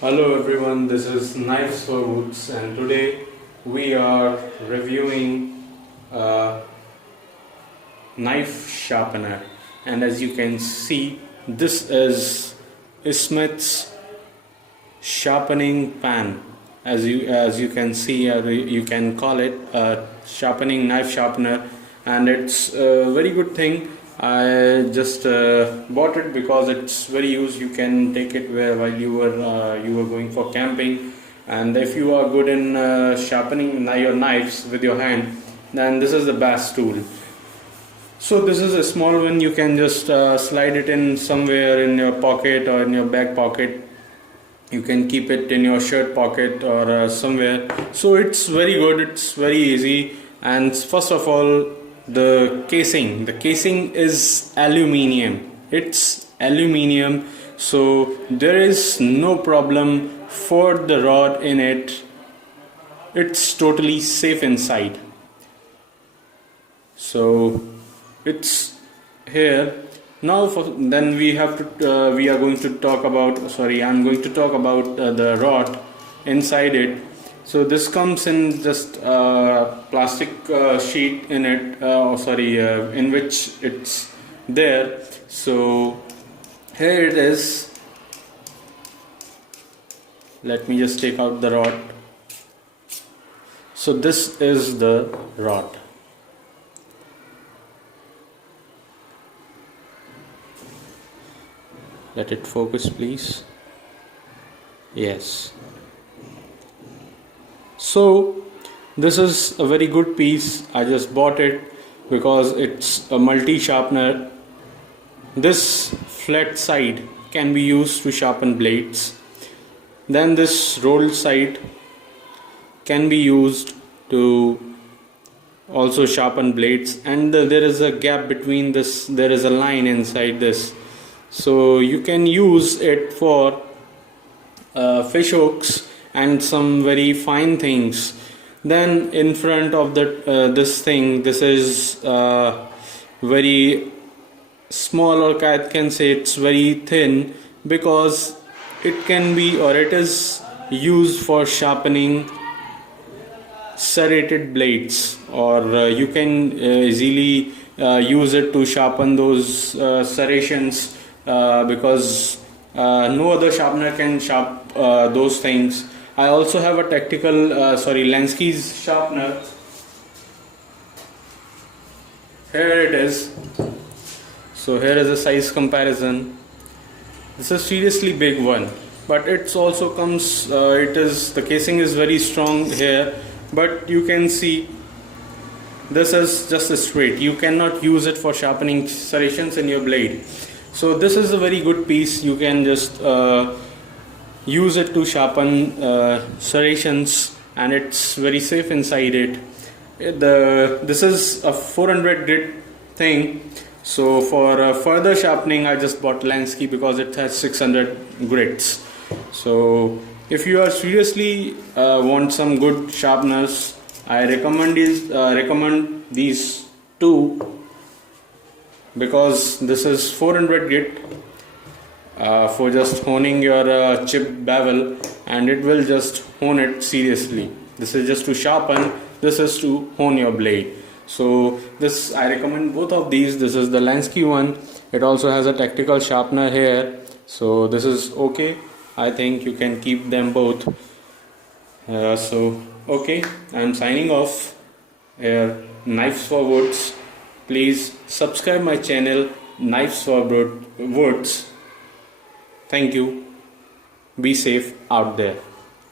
Hello everyone, this is Knives for Woods, and today we are reviewing a knife sharpener. And as you can see, this is Smith's sharpening pan. As you can see, you can call it a sharpening knife sharpener, and it's a very good thing. I just bought it because it's very used. You can take it while you were going for camping, and if you are good in sharpening your knives with your hand, then this is the best tool. So this is a small one. You can just slide it in somewhere in your pocket or in your back pocket. You can keep it in your shirt pocket or somewhere. So it's very good. It's very easy. And first of all, the casing is aluminium. It's aluminium, so there is no problem for the rod in it. It's totally safe inside. So it's here now. Then we have to we are going to talk about, I'm going to talk about the rod inside it. So this comes in just plastic sheet in it, in which it's there. So here it is. Let me just take out the rod. So this is the rod. Let it focus, please. Yes. So this is a very good piece. I just bought it because it's a multi sharpener. This flat side can be used to sharpen blades. Then this rolled side can be used to also sharpen blades, and there is a gap between this. There is a line inside this, so you can use it for fish hooks and some very fine things. Then in front of this is very small, or I can say it's very thin, because it can be, or it is used for sharpening serrated blades, or you can easily use it to sharpen those serrations, because no other sharpener can sharpen those things. I also have a tactical Lansky's sharpener. Here it is. So here is a size comparison. This is seriously big one, but it's also comes. The casing is very strong here, but you can see this is just a straight. You cannot use it for sharpening serrations in your blade. So this is a very good piece. You can just use it to sharpen serrations, and it's very safe inside it. This is a 400 grit thing. So for further sharpening, I just bought Lansky because it has 600 grits. So if you are seriously want some good sharpeners, I recommend these two, because this is 400 grit for just honing your chip bevel, and it will just hone it seriously. This is just to sharpen, this is to hone your blade. So this, I recommend both of these. This is the Lansky one. It also has a tactical sharpener here, so this is okay. I think you can keep them both. So okay, I'm signing off. Knives for Woods. Please subscribe my channel, Knives for Woods. Thank you. Be safe out there.